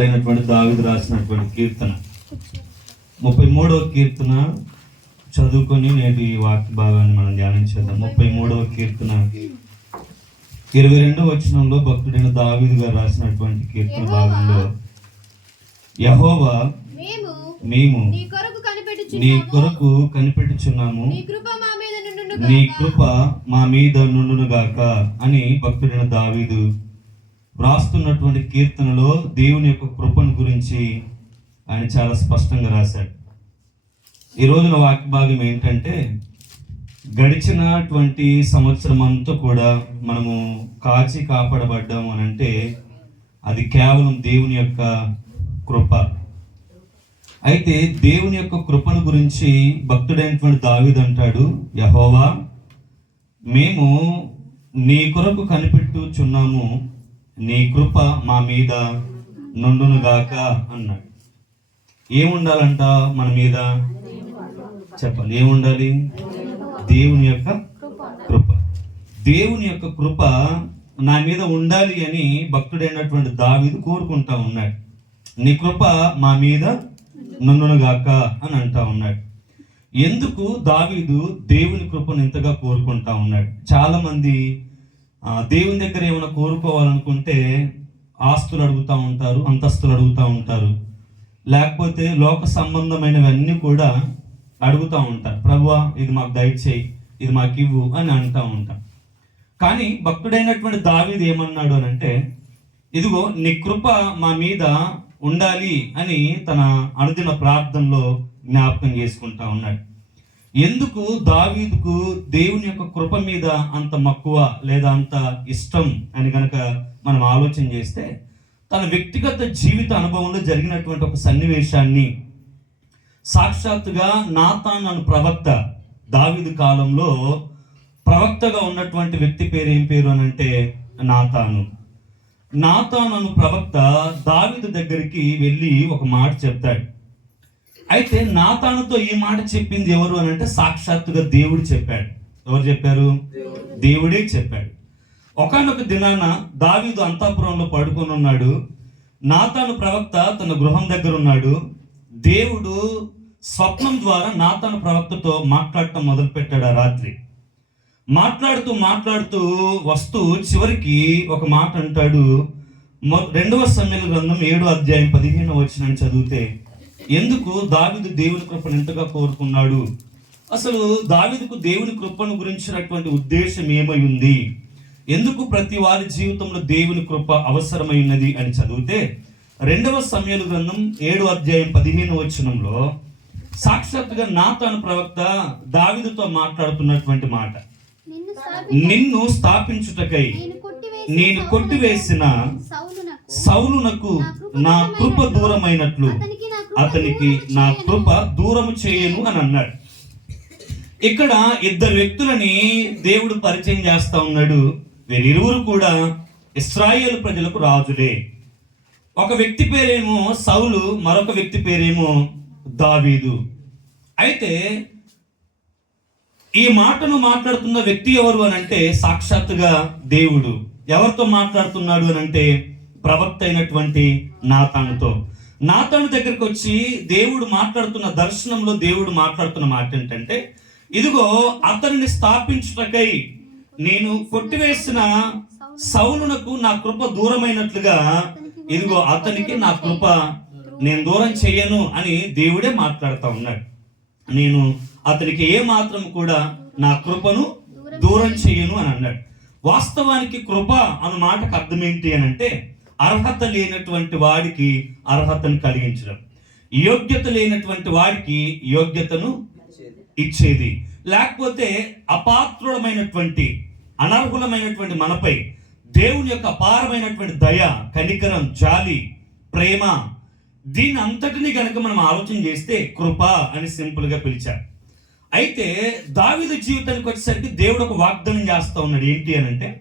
అయినటువంటి దావిదు రాసినటువంటి కీర్తన. ముప్పై మూడవ కీర్తన చదువుకొని నేటి ఈ వాక్య భాగాన్ని మనం ధ్యానించేద్దాం ముప్పై మూడవ కీర్తన. ఇరవై రెండవ వచనంలో భక్తుడైన దావీదు గారు రాసినటువంటి కీర్తన భాగంలో యహోవా మేము నీ కొరకు కనిపెట్టుచున్నాము. నీ కృప మా మీద నుండును గాక. కృప మా మీద నుండునుగాక అని భక్తుడైన దావీదు వ్రాస్తున్నటువంటి కీర్తనలో దేవుని యొక్క కృపను గురించి ఆయన చాలా స్పష్టంగా రాశాడు. ఈ రోజున వాక్య భాగం ఏంటంటే గడిచినటువంటి సంవత్సరం అంతా కూడా మనము కాచి కాపాడబడ్డాము అని అంటే అది కేవలం దేవుని యొక్క కృప. అయితే దేవుని యొక్క కృపను గురించి భక్తుడైనటువంటి దావిద్ అంటాడు యహోవా మేము నీ కొరకు కనిపెట్టుచున్నాము. నీ కృప మా మీద నుండునుగాక అన్నాడు. ఏముండాలంట మన మీద? చెప్పండి ఏముండాలి? దేవుని యొక్క కృప. దేవుని యొక్క కృప నా మీద ఉండాలి అని భక్తుడైనటువంటి దావీదు కోరుకుంటా ఉన్నాడు. నీ కృప మా మీద నుండునుగాక అని అంటా ఉన్నాడు. ఎందుకు దావీదు దేవుని కృపను ఇంతగా కోరుకుంటా ఉన్నాడు? చాలామంది దేవుని దగ్గర ఏమైనా కోరుకోవాలనుకుంటే ఆస్తులు అడుగుతూ ఉంటారు అంతస్తులు అడుగుతూ ఉంటారు. లేకపోతే లోక సంబంధమైనవన్నీ కూడా అడుగుతూ ఉంటారు. ప్రభువా ఇది మాకు దయచేయి ఇది మాకు ఇవ్వు అని అంటూ ఉంటాం కానీ భక్తుడైనటువంటి దావీది ఏమన్నాడు అని అంటే ఇదిగో నీ కృప మా మీద ఉండాలి అని తన అనుదిన ప్రార్థనలో జ్ఞాపకం చేసుకుంటా ఉన్నాడు. ఎందుకు దావీదుకు దేవుని యొక్క కృప మీద అంత మక్కువ లేదా అంత ఇష్టం అని కనుక మనం ఆలోచన చేస్తే తన వ్యక్తిగత జీవిత అనుభవంలో జరిగినటువంటి ఒక సన్నివేశాన్ని సాక్షాత్తుగా నాతాన్ అను ప్రవక్త దావీదు కాలంలో ప్రవక్తగా ఉన్నటువంటి వ్యక్తి పేరు ఏం పేరు అని అంటే నాతాను. నాతాన్ అను ప్రవక్త దావీదు దగ్గరికి వెళ్ళి ఒక మాట చెప్తాడు. అయితే నాతానుతో ఈ మాట చెప్పింది ఎవరు అని అంటే సాక్షాత్తుగా దేవుడు చెప్పాడు. ఎవరు చెప్పారు? దేవుడే చెప్పాడు. ఒకనొక దినాన దావీదు అంతాపురంలో పడుకొని ఉన్నాడు. నాతాను ప్రవక్త తన గృహం దగ్గర ఉన్నాడు. దేవుడు స్వప్నం ద్వారా నాతాను ప్రవక్తతో మాట్లాడటం మొదలుపెట్టాడు ఆ రాత్రి. మాట్లాడుతూ మాట్లాడుతూ వస్తూ చివరికి ఒక మాట అంటాడు. రెండవ సమ్మెల గ్రంథం ఏడు అధ్యాయం పదిహేను వచ్చిన చదివితే ఎందుకు దావిదు దేవుని కృపను ఎంతగా కోరుకున్నాడు? అసలు దావిదుకు దేవుని కృపను గురించినటువంటి ఉద్దేశం ఏమై ఉంది? ఎందుకు ప్రతి వారి జీవితంలో దేవుని కృప అవసరమై ఉన్నది అని చదివితే రెండవ సమయాల గ్రంథం ఏడు అధ్యాయం పదిహేను వచనంలో సాక్షాత్తుగా నాతాను ప్రవక్త దావిదుతో మాట్లాడుతున్నటువంటి మాట. నిన్ను స్థాపి- నిన్ను స్థాపించుటకై నేను కొట్టివేసిన సౌలునకు నా కృప దూరమైనట్లు అతనికి నా కృప దూరం చేయను. చేయను అని అన్నాడు. ఇక్కడ ఇద్దరు వ్యక్తులని దేవుడు పరిచయం చేస్తా ఉన్నాడు. వీరిరువురు కూడా ఇస్రాయేల్ ప్రజలకు రాజులే. ఒక వ్యక్తి పేరేమో సౌలు మరొక వ్యక్తి పేరేమో దావీదు. అయితే ఈ మాటను మాట్లాడుతున్న వ్యక్తి ఎవరు అని అంటే సాక్షాత్తుగా దేవుడు. ఎవరితో మాట్లాడుతున్నాడు అని అంటే ప్రవక్త అయినటువంటి నాతానుతో. నాతను దగ్గరికి వచ్చి దేవుడు మాట్లాడుతున్న దర్శనంలో దేవుడు మాట్లాడుతున్న మాట ఏంటంటే ఇదిగో అతనిని స్థాపించుటకై నేను కొట్టివేసిన సౌలునకు నా కృప దూరమైనట్లుగా ఇదిగో అతనికి నా కృప నేను దూరం చెయ్యను అని దేవుడే మాట్లాడుతూ ఉన్నాడు. నేను అతనికి ఏ మాత్రం కూడా నా కృపను దూరం చేయను అని అన్నాడు. వాస్తవానికి కృప అన్న మాటకు అర్థం ఏంటి అని అంటే అర్హత లేనటువంటి వాడికి అర్హతను కలిగించడం. యోగ్యత లేనటువంటి వాడికి యోగ్యతను ఇచ్చేది. లేకపోతే అపాత్రుడమైనటువంటి అనర్హులమైనటువంటి మనపై దేవుని యొక్క అపారమైనటువంటి దయ కనికరం జాలి ప్రేమ దీని అంతటిని కనుక మనం ఆలోచన చేస్తే కృప అని సింపుల్గా పిలిచారు. అయితే దావిద జీవితానికి వచ్చేసరికి దేవుడు ఒక వాగ్దానం చేస్తూ ఉన్నాడు. ఏంటి అని అంటే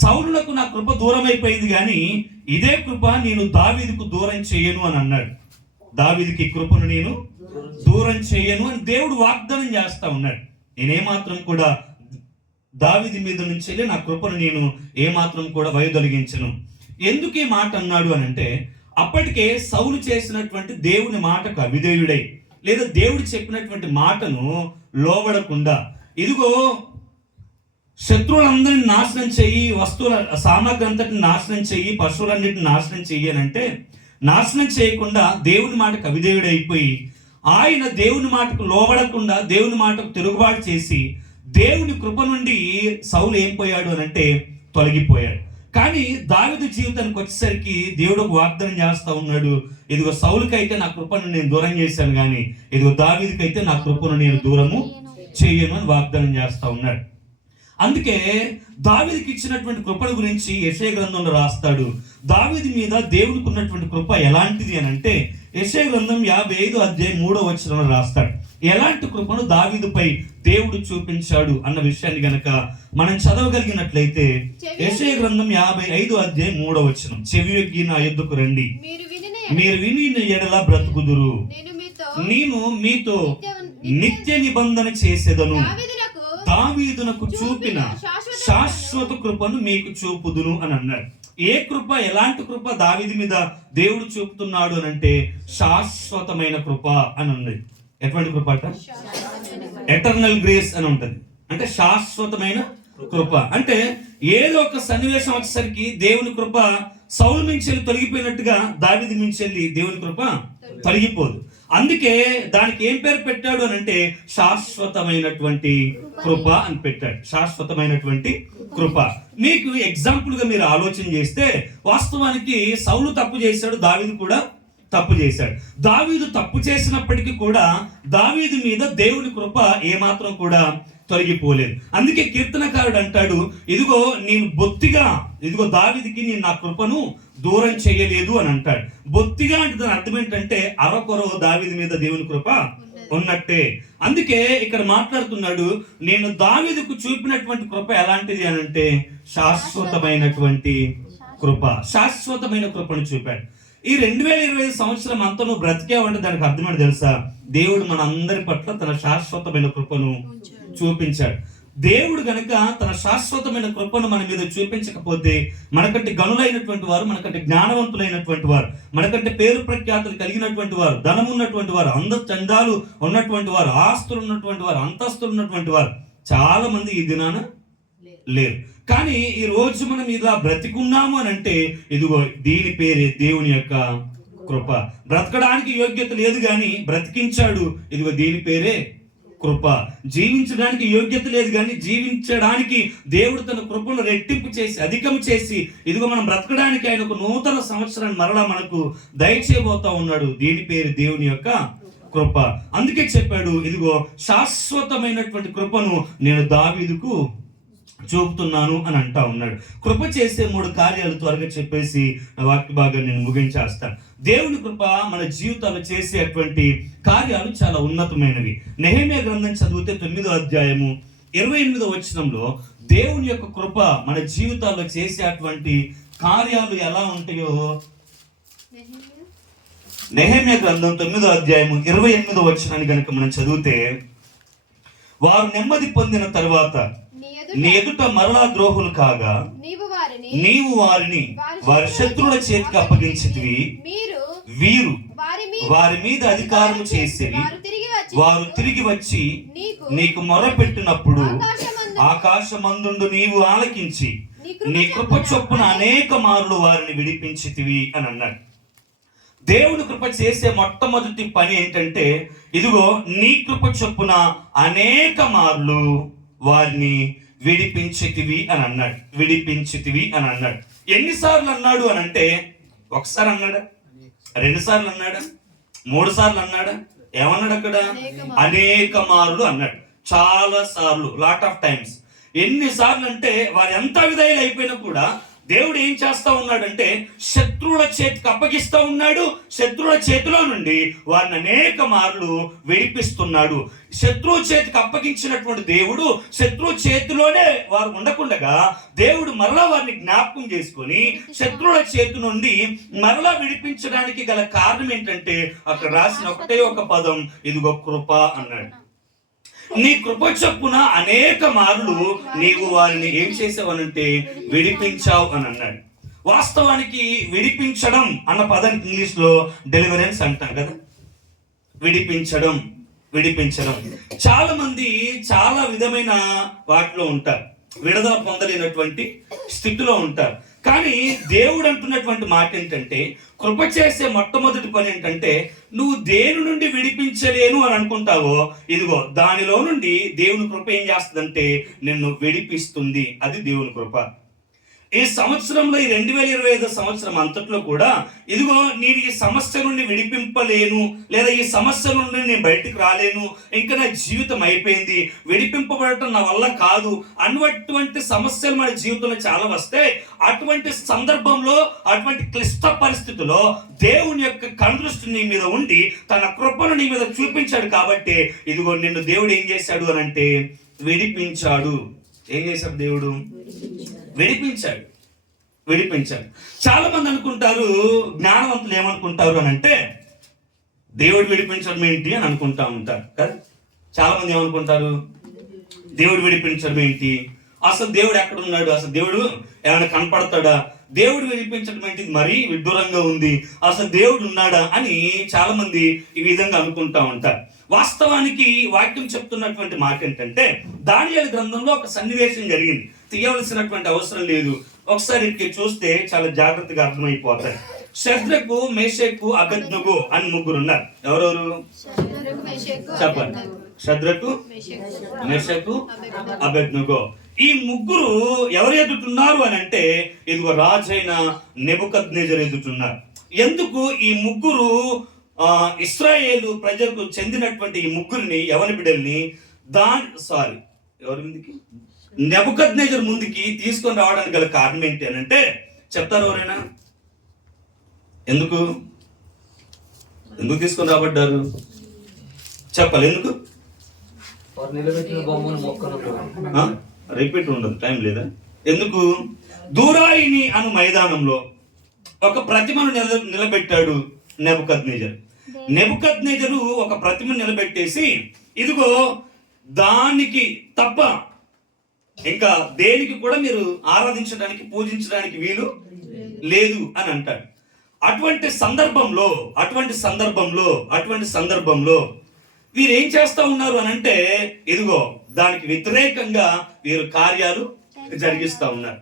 సౌలులకు నా కృప దూరం అయిపోయింది కానీ ఇదే కృప నేను దావీదుకు దూరం చేయను అని అన్నాడు. దావీదికి ఈ కృపను నేను దూరం చేయను అని దేవుడు వాగ్దానం చేస్తా ఉన్నాడు. నేనేమాత్రం కూడా దావిది మీద నుంచి వెళ్ళి నా కృపను నేను ఏమాత్రం కూడా వైదొలిగించను ఎందుకు ఈ మాట అన్నాడు అని అంటే అప్పటికే సౌలు చేసినటువంటి దేవుని మాటకు అవిధేయుడై లేదా దేవుడు చెప్పినటువంటి మాటను లోబడకుండా ఇదిగో శత్రువులందరిని నాశనం చెయ్యి వస్తువుల సామాగ్రి అంతటిని నాశనం చెయ్యి పశువులన్నిటిని నాశనం చెయ్యి అని అంటే నాశనం చేయకుండా దేవుని మాటకు అవిధేయుడు అయిపోయి ఆయన దేవుని మాటకు లోబడకుండా దేవుని మాటకు తిరుగుబాటు చేసి దేవుని కృప నుండి సౌలు ఏం పోయాడు అని అంటే తొలగిపోయాడు. కానీ దావిదు జీవితానికి వచ్చేసరికి దేవుడు ఒక వాగ్దానం చేస్తా ఉన్నాడు. ఇదిగో సౌలుకైతే నా కృపను నేను దూరం చేశాను కానీ ఇదిగో దావిదికైతే నా కృపను నేను దూరము చేయను అని వాగ్దానం చేస్తా ఉన్నాడు. అందుకే దావీదికి ఇచ్చినటువంటి కృపల గురించి యశయ గ్రంథంలో రాస్తాడు. దావీది మీద దేవుడికి ఉన్నటువంటి కృప ఎలాంటిది అని అంటే యశయ గ్రంథం యాభై ఐదు అధ్యాయం మూడో వచనంలో రాస్తాడు. ఎలాంటి కృపను దావీదుపై దేవుడు చూపించాడు అన్న విషయాన్ని గనక మనం చదవగలిగినట్లయితే యశయ గ్రంథం యాభై ఐదు అధ్యాయం మూడో వచనం. చెవి నా ఎద్దుకు రండి. మీరు విని ఎడల బ్రతుకుదురు. నేను మీతో నిత్య నిబంధన చేసేదను. దావీదునకు చూపిన శాశ్వత కృపను. మీకు చూపుదును అని అన్నాడు. ఏ కృప ఎలాంటి కృప దావీది మీద దేవుడు చూపుతున్నాడు అని అంటే శాశ్వతమైన కృప అని ఉంది. ఎటువంటి కృప అట? ఎటర్నల్ గ్రేస్ అని ఉంటుంది. అంటే శాశ్వతమైన కృప. అంటే ఏదో ఒక సన్నివేశం వచ్చేసరికి దేవుని కృప సౌలు మించెల్లి తొలగిపోయినట్టుగా దావిది మించెల్లి దేవుని కృప తొలగిపోదు. అందుకే దానికి ఏం పేరు పెట్టాడు అని అంటే శాశ్వతమైనటువంటి కృప అని పెట్టాడు. శాశ్వతమైనటువంటి కృప. మీకు ఎగ్జాంపుల్గా మీరు ఆలోచన చేస్తే వాస్తవానికి సౌలు తప్పు చేశాడు దావిది కూడా తప్పు చేశాడు. దావీదు తప్పు చేసినప్పటికీ కూడా దావీదు మీద దేవుని కృప ఏమాత్రం కూడా తొలగిపోలేదు. అందుకే కీర్తనకారుడు అంటాడు ఇదిగో నేను బొత్తిగా ఇదిగో దావీదికి నేను నా కృపను దూరం చేయలేదు అని అంటాడు. బొత్తిగా అంటే దాని అర్థం ఏంటంటే అరకొర దావీది మీద దేవుని కృప ఉన్నట్టే. అందుకే ఇక్కడ మాట్లాడుతున్నాడు నేను దావీదుకు చూపినటువంటి కృప ఎలాంటిది అని అంటే శాశ్వతమైనటువంటి కృప. శాశ్వతమైన కృపను చూపాడు. ఈ రెండు వేల ఇరవై ఐదు సంవత్సరం అంతా నువ్వు బ్రతికావంటే దానికి అర్థమని తెలుసా? దేవుడు మన అందరి పట్ల తన శాశ్వతమైన కృపను చూపించాడు. దేవుడు గనుక తన శాశ్వతమైన కృపను మన మీద చూపించకపోతే మనకంటే గనులైనటువంటి వారు మనకంటే జ్ఞానవంతులైనటువంటి వారు మనకంటే పేరు ప్రఖ్యాతులు కలిగినటువంటి వారు ధనం ఉన్నటువంటి వారు అంద చందాలు ఉన్నటువంటి వారు ఆస్తులు ఉన్నటువంటి వారు అంతస్తులు ఉన్నటువంటి వారు చాలా మంది ఈ దినాన లేరు. కానీ ఈ రోజు మనం ఇలా బ్రతికున్నాము అని అంటే ఇదిగో దీని పేరే దేవుని యొక్క కృప. బ్రతకడానికి యోగ్యత లేదు కానీ బ్రతికించాడు. ఇదిగో దీని పేరే కృప. జీవించడానికి యోగ్యత లేదు కానీ జీవించడానికి దేవుడు తన కృపను రెట్టింపు చేసి అధికం చేసి ఇదిగో మనం బ్రతకడానికి ఆయన ఒక నూతన సంవత్సరాన్ని మరలా మనకు దయచేయబోతా ఉన్నాడు. దీని పేరు దేవుని యొక్క కృప. అందుకే చెప్పాడు ఇదిగో శాశ్వతమైనటువంటి కృపను నేను దావీదుకు చూపుతున్నాను అని అంటా ఉన్నాడు. కృప చేసే మూడు కార్యాలు త్వరగా చెప్పేసి నా వాక్య భాగాన్ని నేను ముగించేస్తాను. దేవుని కృప మన జీవితాలు చేసేటువంటి కార్యాలు చాలా ఉన్నతమైనవి. నెహమే గ్రంథం చదివితే తొమ్మిదో అధ్యాయము ఇరవై ఎనిమిదో వచనంలో దేవుని యొక్క కృప మన జీవితాల్లో చేసేటువంటి కార్యాలు ఎలా ఉంటాయో? నెహమే గ్రంథం తొమ్మిదో అధ్యాయము ఇరవై ఎనిమిదో వచనాన్ని కనుక మనం చదివితే వారు నెమ్మది పొందిన తర్వాత నీ ఎదుట మరలా ద్రోహులు కాగా నీవు వారిని వారి శత్రువుల చేతికి అప్పగించితివి. వీరు వారి మీద అధికారం చేసిరి వారు తిరిగి వచ్చి నీకు మొరపెట్టినప్పుడు ఆకాశమందు ఆకాశమందుండు నీవు ఆలకించి నీ కృప నీ కృప చొప్పున అనేక మార్లు వారిని విడిపించితివి అని అన్నాడు. దేవుని కృప చేసే మొట్టమొదటి పని ఏంటంటే ఇదిగో నీ కృప చొప్పున అనేక మార్లు వారిని విడిపించితివి అని అన్నాడు. విడిపించితివి అని అన్నాడు. ఎన్నిసార్లు అన్నాడు అని అంటే ఒకసారి అన్నాడా? రెండు సార్లు అన్నాడా? మూడు సార్లు అన్నాడా? ఏమన్నాడు అక్కడ? అనేక మార్లు అన్నాడు. చాలా సార్లు లాట్ ఆఫ్ టైమ్స్ ఎన్ని సార్లు అంటే వారు ఎంత విధేయులు అయిపోయినా కూడా దేవుడు ఏం చేస్తా ఉన్నాడంటే శత్రువుల చేతికి అప్పగిస్తూ ఉన్నాడు శత్రువుల చేతిలో నుండి వారిని అనేక మార్లు విడిపిస్తున్నాడు. శత్రువు చేతికి అప్పగించినటువంటి దేవుడు శత్రువు చేతిలోనే వారు ఉండకుండగా దేవుడు మరలా వారిని జ్ఞాపకం చేసుకొని శత్రువుల చేతి నుండి మరలా విడిపించడానికి గల కారణం ఏంటంటే అక్కడ రాసిన ఒకటే ఒక పదం ఇదిగో కృప అన్నాడు. నీ కృప చొప్పున అనేక మార్లు నీవు వారిని ఏం చేసావనంటే విడిపించావు అని అన్నాడు. వాస్తవానికి విడిపించడం అన్న పదం ఇంగ్లీష్లో డెలివరెన్స్ అంటాం కదా. విడిపించడం విడిపించడం. చాలా మంది చాలా విధమైన వాటిలో ఉంటారు. విడుదల పొందలేనటువంటి స్థితిలో ఉంటారు. కానీ దేవుడు అంటున్నటువంటి మాట ఏంటంటే కృప చేసే మొట్టమొదటి పని ఏంటంటే నువ్వు దేని నుండి విడిపించలేను అని అనుకుంటావో ఇదిగో దానిలో నుండి దేవుని కృప ఏం చేస్తుందంటే నిన్ను విడిపిస్తుంది. అది దేవుని కృప. ఈ సంవత్సరంలో ఈ రెండు వేల ఇరవై ఐదు సంవత్సరం అంతట్లో కూడా ఇదిగో నేను ఈ సమస్య నుండి విడిపింపలేను లేదా ఈ సమస్య నుండి నేను బయటికి రాలేను ఇంకా నా జీవితం అయిపోయింది విడిపింపబడటం నా వల్ల కాదు అన్నటువంటి సమస్యలు మన జీవితంలో చాలా వస్తే అటువంటి సందర్భంలో అటువంటి క్లిష్ట పరిస్థితుల్లో దేవుని యొక్క కందృష్టి నీ మీద ఉండి తన కృపను నీ మీద చూపించాడు కాబట్టి ఇదిగో నిన్ను దేవుడు ఏం చేశాడు అని అంటే విడిపించాడు. ఏం చేశాడు దేవుడు? విడిపించాడు. విడిపించాడు. చాలా మంది అనుకుంటారు జ్ఞానవంతులు ఏమనుకుంటారు అని అంటే దేవుడు విడిపించడం ఏంటి అని అనుకుంటా ఉంటారు. కదా? చాలా మంది ఏమనుకుంటారు దేవుడు విడిపించడం ఏంటి? అసలు దేవుడు ఎక్కడ ఉన్నాడు అసలు దేవుడు ఏమైనా కనపడతాడా? దేవుడు విడిపించడం ఏంటి? మరీ విడ్డూరంగా ఉంది. అసలు దేవుడు ఉన్నాడా అని చాలా మంది ఈ విధంగా అనుకుంటా ఉంటారు. వాస్తవానికి వాక్యం చెప్తున్నటువంటి మాట ఏంటంటే దానియాల గ్రంథంలో ఒక సన్నివేశం జరిగింది. తీయవలసినటువంటి అవసరం లేదు. ఒకసారి ఇట్కి చూస్తే చాలా జాగ్రత్తగా అర్థమైపోతాయి. శద్రకు మేషకు అగద్నుగు అని ముగ్గురు ఉన్నారు. ఎవరెవరు? చెప్పండి. అబేద్నెగో. మేషకు మెషకు, ఈ ముగ్గురు ఎవరు ఎదుటున్నారు అని అంటే ఇదిగో రాజైన నెబుకద్నేజర్ ఎదుటున్నారు ఎందుకు ఈ ముగ్గురు ఆ, ఇస్రాయేలు ప్రజలకు చెందినటువంటి ఈ ముగ్గురిని ఎవరి బిడ్డల్ని దాని సారీ ఎవరి ముందుకి నెబుకద్నేజర్ ముందుకి తీసుకొని రావడానికి గల కారణం ఏంటి అని అంటే చెప్తారు ఎవరైనా? ఎందుకు? ఎందుకు తీసుకొని రాబడ్డారు? చెప్పాలి ఎందుకు? రిపీట్ ఉండదు టైం లేదా? ఎందుకు? దూరాయిని అను మైదానంలో ఒక ప్రతిమను నిల నిలబెట్టాడు నెబుకద్నేజర్. నెబుకద్నేజరు ఒక ప్రతిమను నిలబెట్టేసి ఇదిగో దానికి తప్ప ఇంకా దేనికి కూడా మీరు ఆరాధించడానికి పూజించడానికి వీలు లేదు అని అంటాడు. అటువంటి సందర్భంలో అటువంటి సందర్భంలో అటువంటి సందర్భంలో వీరు ఏం చేస్తా ఉన్నారు అని అంటే ఇదిగో దానికి వ్యతిరేకంగా వీరు కార్యాలు జరిగిస్తా ఉన్నారు.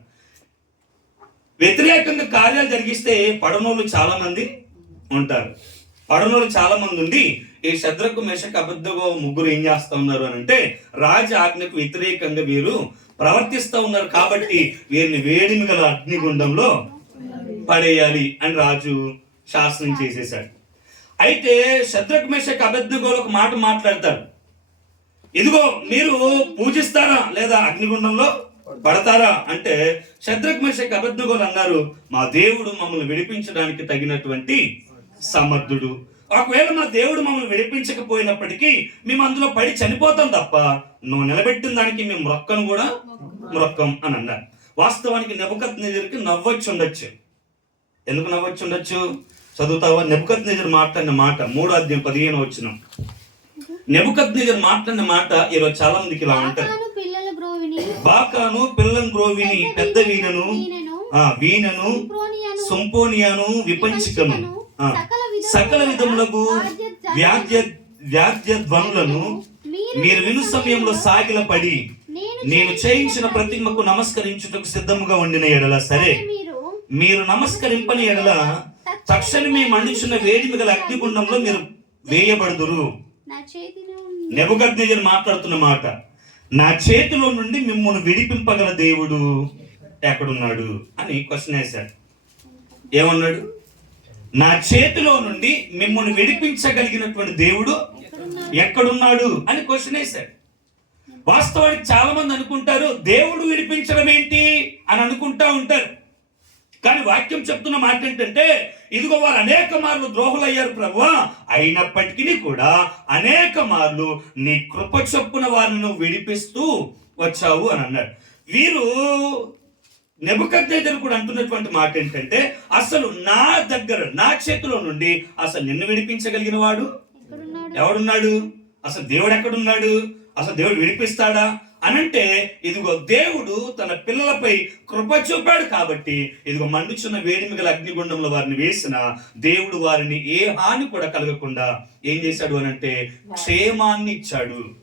వ్యతిరేకంగా కార్యాలు జరిగిస్తే పడనోళ్ళు చాలా మంది ఉంటారు. పడనోళ్ళు చాలా మంది ఉండి ఈ శద్రకు మెషకు అబద్ధగో ముగ్గురు ఏం చేస్తూ ఉన్నారు అని అంటే రాజ ఆజ్ఞకు వ్యతిరేకంగా వీరు ప్రవర్తిస్తూ ఉన్నారు కాబట్టి వీరిని వేడిమి గల అగ్నిగుండంలో పడేయాలి అని రాజు శాసనం చేసేశాడు. అయితే శత్రుఘ్ మేషక్ అబద్ధగోలు ఒక మాట మాట్లాడతారు. ఇదిగో మీరు పూజిస్తారా లేదా అగ్నిగుండంలో పడతారా అంటే శత్రుఘ్ మేషక్ అబద్ధగోలు అన్నారు. మా దేవుడు మమ్మల్ని విడిపించడానికి తగినటువంటి సమర్థుడు ఒకవేళ మా దేవుడు మమ్మల్ని విడిపించకపోయినప్పటికీ మేము అందులో పడి చనిపోతాం తప్ప నువ్వు నిలబెట్టిన దానికి మేము మొక్కను కూడా? మొక్కం అని అన్నారు. వాస్తవానికి నెబద్ నిజరికి నవ్వొచ్చు ఉండొచ్చు. ఎందుకు నవ్వచ్చు ఉండొచ్చు? చదువుతావా? నెబద్ నిజర్ మాట్లాడిన మాట మూడో అధ్యాయం పదిహేను వచ్చిన. నెబద్ నిజర్ మాట్లాడిన మాట ఈరోజు చాలా మందికి ఇలా ఉంటారు ఆకాను పిల్లల గ్రోవిని బాకాను పిల్లం గ్రోవిని పెద్ద వీణను వీణను, సొంపోనియాను విపంచికను. సకల విధముల సకల విధములకు వ్యాధ్య వ్యాధ్య ధ్వనులను మీరు విను సమయంలో సాగిలపడి నేను చేయించిన ప్రతిమకు నమస్కరించుటకు సిద్ధముగా ఉండిన ఎడల సరే. మీరు నమస్కరింపని ఎడల తక్షణమే మండుచున్న వేడిమి గల అగ్నిగుండంలో మీరు వేయబడుదురు. నా చేతిలో నెబుకద్నేజర్ మాట్లాడుతున్న మాట నా చేతిలో నుండి మిమ్మల్ని విడిపింపగల దేవుడు ఎక్కడున్నాడు? అని క్వశ్చన్ వేశాడు. ఏమన్నాడు? నా చేతిలో నుండి మిమ్మల్ని విడిపించగలిగినటువంటి దేవుడు ఎక్కడున్నాడు అని క్వశ్చన్ వేశాడు. వాస్తవానికి చాలా మంది అనుకుంటారు దేవుడు విడిపించడం ఏంటి అని అనుకుంటా ఉంటారు. కానీ వాక్యం చెప్తున్న మాట ఏంటంటే ఇదిగో వారు అనేక మార్లు ద్రోహులయ్యారు ప్రభువా అయినప్పటికీ కూడా అనేక మార్లు నీ కృప చొప్పున వారిని నువ్వు విడిపిస్తూ వచ్చావు అని అన్నాడు. వీరు నెబుకద్నేజర్ కూడా అంటున్నటువంటి మాట ఏంటంటే అసలు నా దగ్గర నా చేతిలో నుండి అసలు నిన్ను విడిపించగలిగిన వాడు ఎవడున్నాడు? అసలు దేవుడు ఎక్కడున్నాడు? అసలు దేవుడు విడిపిస్తాడా? అనంటే ఇదిగో దేవుడు తన పిల్లలపై కృప చూపాడు కాబట్టి ఇదిగో మండుచున్న వేడిమి గల అగ్నిగుండంలో వారిని వేసిన దేవుడు వారిని ఏ హాని కూడా కలగకుండా ఏం చేశాడు అనంటే క్షేమాన్ని ఇచ్చాడు.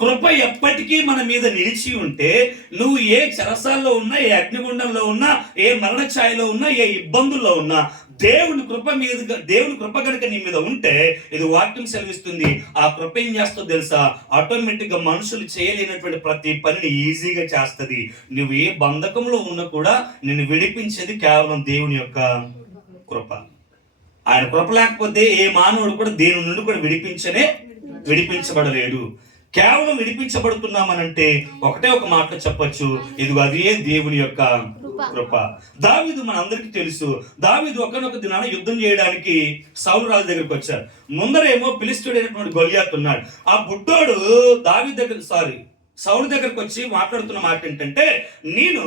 కృప ఎప్పటికీ మన మీద నిలిచి ఉంటే నువ్వు ఏ చెరసాల్లో ఉన్నా ఏ అగ్నిగుండంలో ఉన్నా ఏ మరణఛాయలో ఉన్నా ఏ ఇబ్బందుల్లో ఉన్నా దేవుని కృప మీద దేవుని కృప కనుక నీ మీద ఉంటే ఇది వాక్యం సెలవిస్తుంది. ఆ కృప ఏం చేస్తుందో తెలుసా? ఆటోమేటిక్గా మనుషులు చేయలేనటువంటి ప్రతి పనిని ఈజీగా చేస్తది. నువ్వు ఏ బంధకంలో ఉన్నా కూడా నిన్ను విడిపించేది కేవలం దేవుని యొక్క కృప. ఆయన కృప లేకపోతే ఏ మానవుడు కూడా దేని నుండి కూడా విడిపించనే విడిపించబడలేడు కేవలం విడిపించబడుతున్నామనంటే ఒకటే ఒక మాట చెప్పొచ్చు. ఇదిగో అదే దేవుని యొక్క కృప. దావీదు మనందరికీ తెలుసు. దావీదు ఒకనొక దినాన యుద్ధం చేయడానికి సౌలు రాజు దగ్గరికి వచ్చారు ముందరేమో పిలిస్తుడైనటువంటి గొలియాత్ ఉన్నాడు. ఆ బుడ్డోడు దావీ దగ్గర సారీ సౌలు దగ్గరకు వచ్చి మాట్లాడుతున్న మాట ఏంటంటే నేను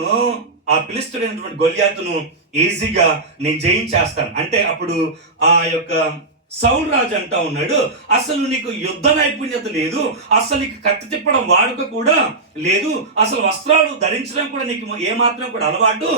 ఆ పిలిస్తుడైనటువంటి గొలియాతును ఈజీగా నేను జయించేస్తాను. అంటే అప్పుడు ఆ యొక్క సౌల్ రాజు అంటా ఉన్నాడు అసలు నీకు యుద్ధ నైపుణ్యత లేదు అసలు నీకు కత్తి తిప్పడం వాడుక కూడా లేదు అసలు వస్త్రాలు ధరించడం కూడా నీకు ఏమాత్రం కూడా అలవాటు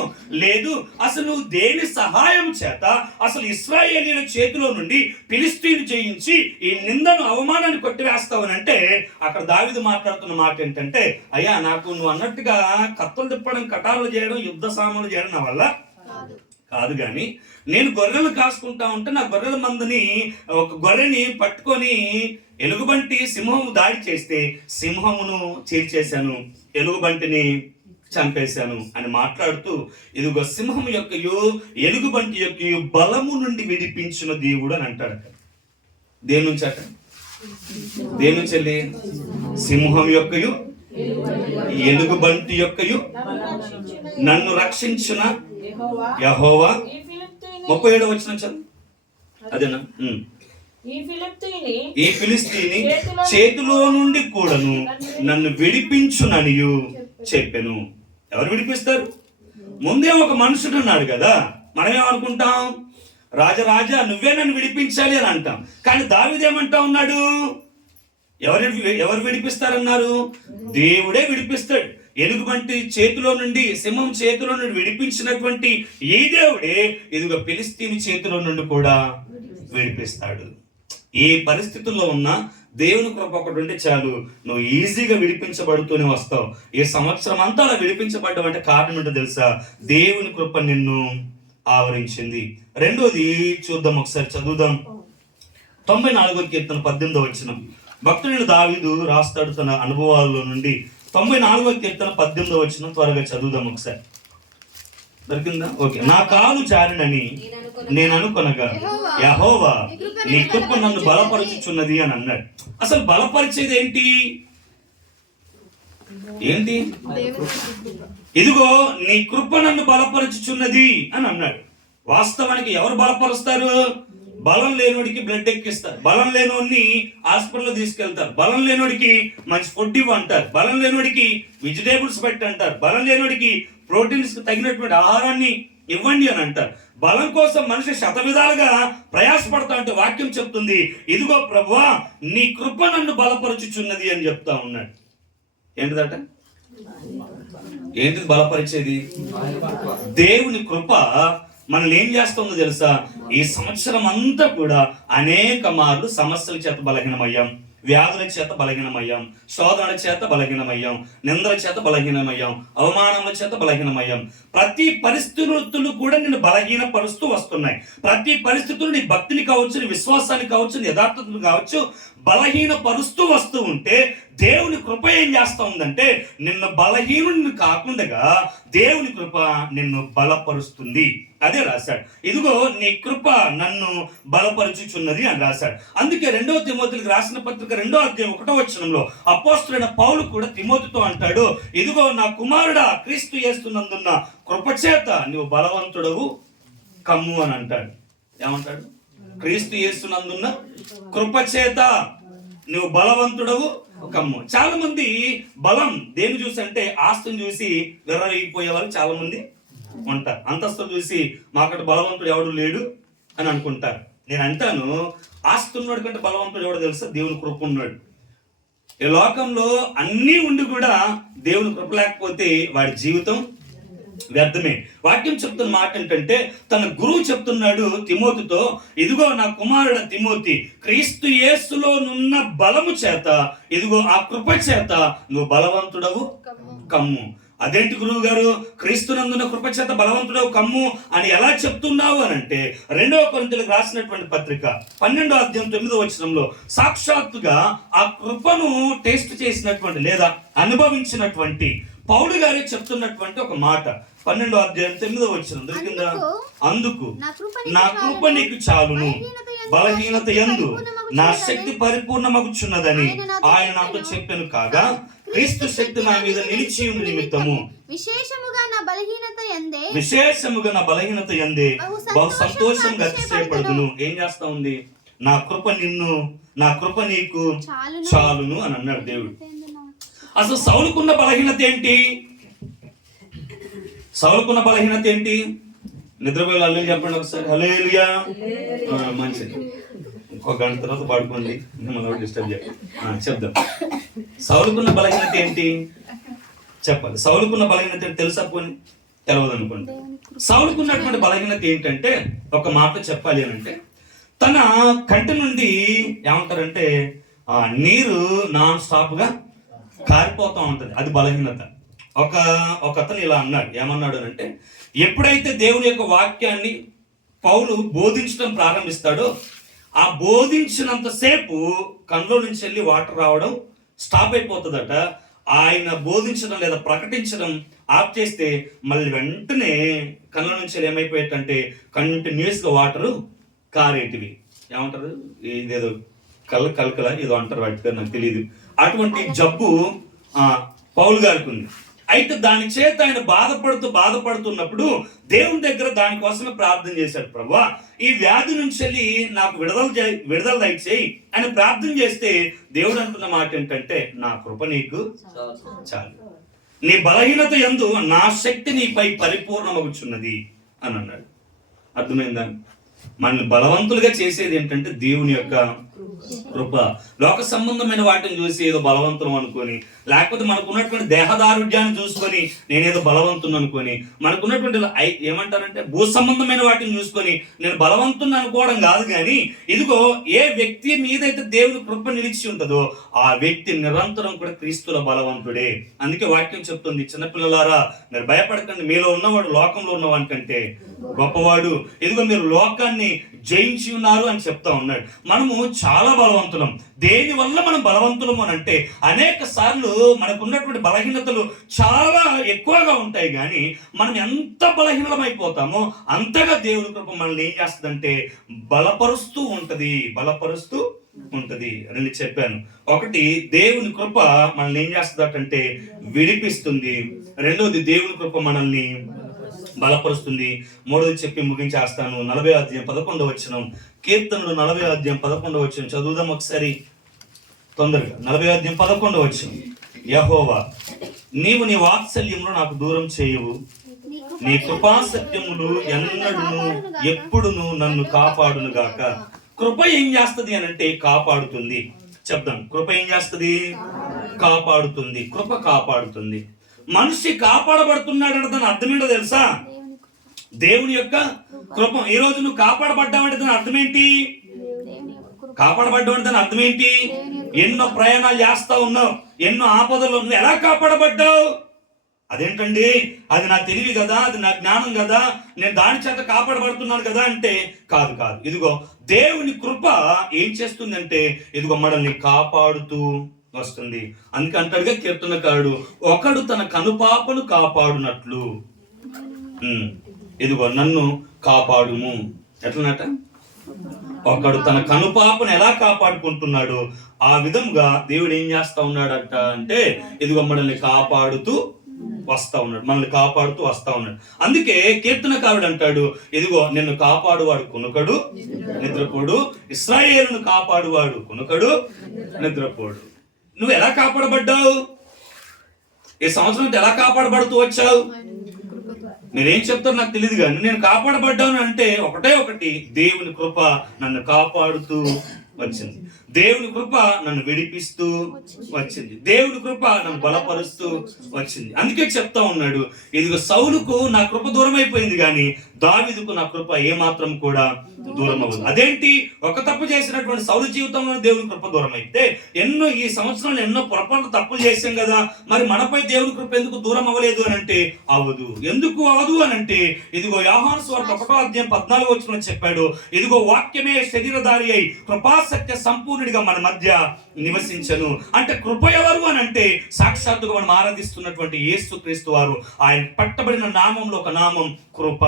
లేదు అసలు నువ్వు దేని సహాయం చేత అసలు ఇస్రాయేలీల చేతిలో నుండి పిలిస్తీన్ చేయించి ఈ నిందను అవమానాన్ని కొట్టివేస్తావనంటే అక్కడ దావిది మాట్లాడుతున్న మాట ఏంటంటే అయ్యా నాకు నువ్వు అన్నట్టుగా కత్తులు తిప్పడం కటారులు చేయడం యుద్ధ సామాన్లు చేయడం నా వల్ల కాదు కానీ నేను గొర్రెలు కాసుకుంటా ఉంటే నా గొర్రెల మందని ఒక గొర్రెని పట్టుకొని ఎలుగుబంటి సింహం దాడి చేస్తే సింహమును చీల్చేశాను ఎలుగుబంటిని చంపేశాను అని మాట్లాడుతూ ఇదిగో సింహం యొక్క ఎలుగుబంటి యొక్క బలము నుండి విడిపించిన దేవుడు అని అంటాడు. దేని నుంచి అట దేని నుంచి వెళ్ళి సింహం యొక్కయు ఎలుగుబంటి యొక్కయు నన్ను రక్షించిన యహోవా ముప్పై ఏడో వచ్చిన అదేనా? ఈ ఫిలిస్తీని చేతిలో నుండి కూడాను నన్ను విడిపించుననియు చెప్పెను. ఎవరు విడిపిస్తారు? ముందే ఒక మనుషుడు ఉన్నాడు కదా. మనం ఏమనుకుంటాం రాజరాజా నువ్వే నన్ను విడిపించాలి అని అంటాం. కానీ దావిదేమంటా ఉన్నాడు? ఎవరు ఎవరు విడిపిస్తారన్నారు? దేవుడే విడిపిస్తాడు. ఎలుగుబంటి చేతిలో నుండి సింహం చేతిలో నుండి విడిపించినటువంటి ఈ దేవుడే ఇదిగో పిలిస్తీని చేతిలో నుండి కూడా విడిపిస్తాడు. ఏ పరిస్థితుల్లో ఉన్నా దేవుని కృప ఒకటి ఉంటే చాలు. నువ్వు ఈజీగా విడిపించబడుతూనే వస్తావు. ఈ సంవత్సరం అంతా అలా విడిపించబడ్డం అంటే కారణం ఏంటో తెలుసా? దేవుని కృప నిన్ను ఆవరించింది. రెండోది చూద్దాం ఒకసారి చదువుదాం. తొంభై నాలుగో కీర్తన పద్దెనిమిదో వచ్చిన భక్తుడిని దావీదు రాస్తాడు తన అనుభవాల్లో నుండి తొంభై నాలుగో కీర్తన పద్దెనిమిదో వచ్చిన త్వరగా చదువుదాం ఒకసారి. దొరికిందా? ఓకే. నా కాలు జారినని నేను అనుకొనగా యహోవా నీ కృప నన్ను బలపరుచుచున్నది అని అన్నాడు. అసలు బలపరిచేది ఏంటి? ఏంటి? ఇదిగో నీ కృప నన్ను బలపరచుచున్నది అని అన్నాడు. వాస్తవానికి ఎవరు బలపరుస్తారు? బలం లేనోడికి బ్లడ్ ఎక్కిస్తారు. బలం లేనోడిని హాస్పిటల్లో తీసుకెళ్తారు. బలం లేనోడికి మంచి ఫుడ్ ఇవ్వంటారు. బలం లేనోడికి వెజిటేబుల్స్ పెట్టి అంటారు బలం లేనోడికి ప్రోటీన్స్ తగినటువంటి ఆహారాన్ని ఇవ్వండి అని అంటారు. బలం కోసం మనిషి శత విధాలుగా ప్రయాసపడతా అంటే వాక్యం చెప్తుంది ఇదిగో ప్రభువా నీ కృప నన్ను బలపరచుచున్నది అని చెప్తా ఉన్నాడు. ఏంటిదట? ఏంటిది బలపరిచేది? దేవుని కృప. మనల్ని ఏం చేస్తుందో తెలుసా? ఈ సంవత్సరం అంతా కూడా అనేక మార్లు సమస్యల చేత బలహీనమయ్యాం వ్యాధుల చేత బలహీనమయ్యాం శోధనల చేత బలహీనమయ్యాం నిందల చేత బలహీనమయ్యాం అవమానముల చేత బలహీనమయ్యాం. ప్రతి పరిస్థితులు కూడా నేను బలహీనపరుస్తూ వస్తున్నాయి. ప్రతి పరిస్థితులు నీ భక్తిని కావచ్చు నీ విశ్వాసాన్ని కావచ్చు నీ యథార్థతను కావచ్చు బలహీనపరుస్తూ వస్తూ ఉంటే దేవుని కృప ఏం చేస్తూ ఉందంటే నిన్ను బలహీనుడిని కాకుండా దేవుని కృప నిన్ను బలపరుస్తుంది. అదే రాశాడు. ఇదిగో నీ కృప నన్ను బలపరుచుచున్నది అని రాశాడు. అందుకే రెండవ తిమోతులకు రాసిన పత్రిక రెండో అధ్యాయం ఒకటో వచనంలో అపోస్తులైన పౌలు కూడా తిమోతితో అంటాడు ఇదిగో నా కుమారుడా క్రీస్తు చేస్తున్నందున్న కృపచేత నువ్వు బలవంతుడవు కమ్ము అని అంటాడు. ఏమంటాడు? క్రీస్తు చేస్తున్నందున్న కృపచేత నువ్వు బలవంతుడవు కమ్ము చాలా మంది బలం దేన్ని చూసి అంటే ఆస్తిని చూసి విర్రవీగిపోయే వాళ్ళు చాలా మంది ఉంటారు అంతస్తు చూసి మాకట బలవంతుడు ఎవడు లేడు అని అనుకుంటారు. నేను అంటాను ఆస్తి ఉన్నోడి కంటే బలవంతుడు ఎవడో తెలుసా? దేవుని కృప ఉన్నాడు ఈ లోకంలో అన్నీ ఉండి కూడా దేవుని కృప లేకపోతే వాడి జీవితం వ్యర్థమే. వాక్యం చెప్తున్న మాట ఏంటంటే తన గురువు చెప్తున్నాడు తిమోతితో ఇదిగో నా కుమారుడు తిమోతి క్రీస్తు యేసులో నున్న బలము చేత ఇదిగో ఆ కృప చేత నువ్వు బలవంతుడవు కమ్ము. అదేంటి గురువు గారు క్రీస్తునందున కృప చేత బలవంతుడవు కమ్ము అని ఎలా చెప్తున్నావు అని అంటే రెండవ కొరింతలకు రాసినటువంటి పత్రిక పన్నెండో అధ్యాయం తొమ్మిదో వచనంలో సాక్షాత్తుగా ఆ కృపను టేస్ట్ చేసినటువంటి లేదా అనుభవించినటువంటి పౌలు గారే చెప్తున్నటువంటి ఒక మాట. పన్నెండో అధ్యాయం తొమ్మిదో వచనం దొరికిందా? అందుకు నా కృప నా కృప నీకు చాలును. బలహీనత ఎందు నా శక్తి పరిపూర్ణమగుచున్నదని. ఆయన నాతో చెప్పాను కాగా క్రీస్తు శక్తి నా మీద నిలిచి ఉన్న నిమిత్తము. విశేషముగా నా బలహీనత ఎందే విశేషముగా నా బలహీనత ఎందే బహు సంతోషంగా అతిశయపడుదును. ఏం చేస్తా ఉంది? నా కృప నిన్ను నా కృప నీకు చాలును. అని అన్నాడు దేవుడు. అసలు సౌలుకున్న బలహీనత ఏంటి? సౌలుకున్న బలహీనత ఏంటి? నిద్రపోయి అల్లు చెప్పండి ఒకసారి. ఆ, మంచిది. ఒక గంట తర్వాత పడుకోండి మిమ్మల్ని డిస్టర్బ్ చేయాలి. చెప్దాం. సౌలుకున్న బలహీనత ఏంటి? చెప్పాలి. సౌలుకున్న బలహీనత తెలుసుకొని తెలుసా? పోని తెలవదు అనుకోండి సౌలుకున్నటువంటి బలహీనత ఏంటంటే ఒక మాట చెప్పాలి అని అంటే తన కంటి నుండి ఏమంటారంటే ఆ నీరు నాన్ స్టాప్గా కారిపోతూ ఉంటుంది. అది బలహీనత. ఒక ఒక అతను ఇలా అన్నాడు. ఏమన్నాడు అంటే ఎప్పుడైతే దేవుని యొక్క వాక్యాన్ని పౌలు బోధించడం ప్రారంభిస్తాడో ఆ బోధించినంతసేపు కళ్ళలో నుంచి వెళ్ళి వాటర్ రావడం స్టాప్ అయిపోతుందట. ఆయన బోధించడం లేదా ప్రకటించడం ఆప్ చేస్తే మళ్ళీ వెంటనే కళ్ళ నుంచి వెళ్ళి ఏమైపోయేటంటే కంటిన్యూస్గా వాటరు కారేటివి. ఏమంటారు? ఇదేదో కళ్ళ కలకల ఏదో అంటారు వాటి పేరు నాకు తెలియదు అటువంటి జబ్బు ఆ, పౌలు గారికి ఉంది. అయితే దాని చేత ఆయన బాధపడుతూ బాధపడుతున్నప్పుడు దేవుని దగ్గర దానికోసమే ప్రార్థన చేశాడు ప్రభా. ఈ వ్యాధి నుంచి వెళ్ళి నాకు విడుదల విడుదల దయచేయి అని ప్రార్థన చేస్తే దేవుడు అంటున్న మాట ఏంటంటే నా కృప నీకు చాలు. నీ బలహీనత ఎందు నా శక్తి నీపై పరిపూర్ణమగుచున్నది అని అన్నాడు. అర్థమైందా? మనల్ని బలవంతులుగా చేసేది ఏంటంటే దేవుని యొక్క కృప. లోక సంబంధమైన వాటిని చూసి ఏదో బలవంతులం అనుకొని లేకపోతే మనకు ఉన్నటువంటి దేహదారుఢ్యాన్ని చూసుకొని నేనేదో బలవంతుని అనుకొని మనకు ఉన్నటువంటి ఐ- ఏమంటారంటే భూ సంబంధమైన వాటిని చూసుకొని నేను బలవంతుని అనుకోవడం కాదు కానీ ఇదిగో ఏ వ్యక్తి మీదైతే దేవుని కృప నిలిచి ఉంటుందో ఆ వ్యక్తి నిరంతరం కూడా క్రీస్తుల బలవంతుడే. అందుకే వాక్యం చెప్తుంది చిన్నపిల్లలారా మీరు భయపడకండి. మీలో ఉన్నవాడు లోకంలో ఉన్నవాడి కంటే గొప్పవాడు. ఇదిగో మీరు లోకాన్ని జయించి ఉన్నారు అని చెప్తా ఉన్నాడు. మనము చాలా బలవంతులం. దేని వల్ల మనం బలవంతులం అని అంటే అనేక సార్లు మనకు ఉన్నటువంటి బలహీనతలు చాలా ఎక్కువగా ఉంటాయి కానీ మనం ఎంత బలహీనమైపోతామో అంతగా దేవుని కృప మనల్ని ఏం చేస్తుందంటే బలపరుస్తూ ఉంటుంది బలపరుస్తూ ఉంటుంది రెండు చెప్పాను. ఒకటి దేవుని కృప మనల్ని ఏం చేస్తుందంటే విడిపిస్తుంది. రెండవది దేవుని కృప మనల్ని బలపరుస్తుంది. మూడోది చెప్పి ముగించేస్తాను. నలభై అధ్యాయం పదకొండవ వచ్చిన కీర్తనలు నలభై అధ్యాయం పదకొండవ వచ్చిన చదువుదాం ఒకసారి. తొందరగా. నలభై అధ్యాయం పదకొండవ వచ్చిన యహోవా నీవు నీ వాత్సల్యంలో నాకు దూరం చేయవు. నీ కృపాసత్యములు ఎన్నడును ఎప్పుడును నన్ను కాపాడును గాక కృప ఏం చేస్తుంది అని అంటే కాపాడుతుంది. చెప్దాం కృప ఏం చేస్తుంది? కాపాడుతుంది కృప కాపాడుతుంది. మనిషి కాపాడబడుతున్నాడు దాని అర్థం ఏంటో తెలుసా? దేవుని యొక్క కృప. ఈ రోజు నువ్వు కాపాడబడ్డావంటే దాని అర్థం ఏంటి? కాపాడబడ్డావు దాని అర్థం ఏంటి? ఎన్నో ప్రయాణాలు చేస్తా ఉన్నావు ఎన్నో ఆపదలు నువ్వు ఎలా కాపాడబడ్డావు? అదేంటండి? అది నా తెలివి కదా అది నా జ్ఞానం కదా నేను దాని చేత కాపాడబడుతున్నాను కదా అంటే కాదు కాదు. ఇదిగో దేవుని కృప ఏం చేస్తుందంటే ఇదిగో మనల్ని కాపాడుతూ వస్తుంది. అందుకే అంటాడుగా కీర్తనకారుడు ఒకడు తన కనుపాపను కాపాడునట్లు. ఇదిగో నన్ను కాపాడుము. ఎట్లనట? ఒకడు తన కనుపాపను ఎలా కాపాడుకుంటున్నాడు ఆ విధంగా దేవుడు ఏం చేస్తా ఉన్నాడట అంటే ఇదిగో మనల్ని కాపాడుతూ వస్తా ఉన్నాడు. మనల్ని కాపాడుతూ వస్తా ఉన్నాడు. అందుకే కీర్తనకారుడు అంటాడు ఇదిగో నిన్ను కాపాడువాడు కొనుకడు నిద్రపోడు. ఇస్రాయేల్ను కాపాడువాడు కొనుకడు నిద్రపోడు. నువ్వు ఎలా కాపాడబడ్డావు? ఈ సంవత్సరం ఎలా కాపాడబడుతూ వచ్చావు? నేనేం చెప్తాను నాకు తెలియదు కానీ నేను కాపాడబడ్డాను అంటే ఒకటే ఒకటి దేవుని కృప నన్ను కాపాడుతూ వచ్చింది. దేవుని కృప నన్ను విడిపిస్తూ వచ్చింది. దేవుని కృప నన్ను బలపరుస్తూ వచ్చింది. అందుకే చెప్తా ఉన్నాడు ఇదిగో సౌలుకు నా కృప దూరం అయిపోయింది కానీ దావిదుకు నా కృప ఏమాత్రం కూడా దూరం అవ్వదు అదేంటి? ఒక తప్పు చేసినటువంటి సౌలు జీవితంలో దేవుని కృప దూరం అయితే ఎన్నో ఈ సంవత్సరంలో ఎన్నో పొరపాటు తప్పులు చేశాం కదా మరి మనపై దేవుని కృప ఎందుకు దూరం అవ్వలేదు అని అంటే అవదు. ఎందుకు అవదు అని అంటే ఇదిగో యాహాను స్వార్థ ఒకటో అధ్యాయం పద్నాలుగు వచ్చిన చెప్పాడు ఇదిగో వాక్యమే శరీరధారి అయి కృపాసత్య పరిశుద్ధుడిగా మన మధ్య నివసించను. అంటే కృప ఎవరు అని అంటే సాక్షాత్తుగా మనం ఆరాధిస్తున్నటువంటి యేసు క్రీస్తు వారు. ఆయన పట్టబడిన నామంలో ఒక నామం కృప.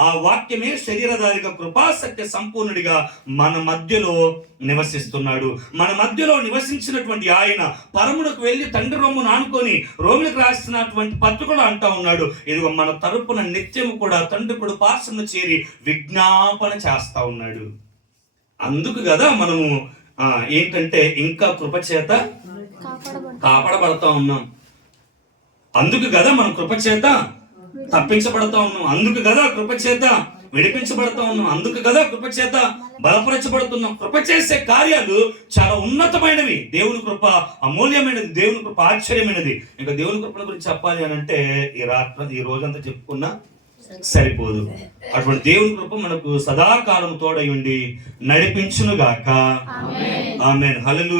ఆ వాక్యమే శరీరధారిగా కృపాసత్య సంపూర్ణుడిగా మన మధ్యలో నివసిస్తున్నాడు. మన మధ్యలో నివసించినటువంటి ఆయన పరమునకు వెళ్ళి తండ్రి రొమ్మును ఆనుకొని రోమిలకు రాసినటువంటి పత్రికలు అంటా ఉన్నాడు. ఇదిగో మన తరపున నిత్యము కూడా తండ్రి కొడు పార్శ్వను చేరి విజ్ఞాపన చేస్తా ఉన్నాడు. అందుకు కదా మనము ఏంటంటే ఇంకా కృపచేత కాపాడబడతా. ఉన్నాం. అందుకు కదా మనం కృపచేత తప్పించబడతా ఉన్నాం. అందుకు కదా కృపచేత విడిపించబడతా ఉన్నాం. అందుకు కదా కృపచేత బలపరచబడుతున్నాం. కృప చేసే కార్యాలు చాలా ఉన్నతమైనవి. దేవుని కృప అమూల్యమైనది. దేవుని కృప ఆశ్చర్యమైనది. ఇంకా దేవుని కృపల గురించి చెప్పాలి అని అంటే ఈ రాత్రి ఈ రోజంతా చెప్పుకున్నా సరిపోదు. అటువంటి దేవుని కృప మనకు సదాకాలం తోడై ఉండి నడిపించునుగాక. ఆమెన్. హల్లెలూయా.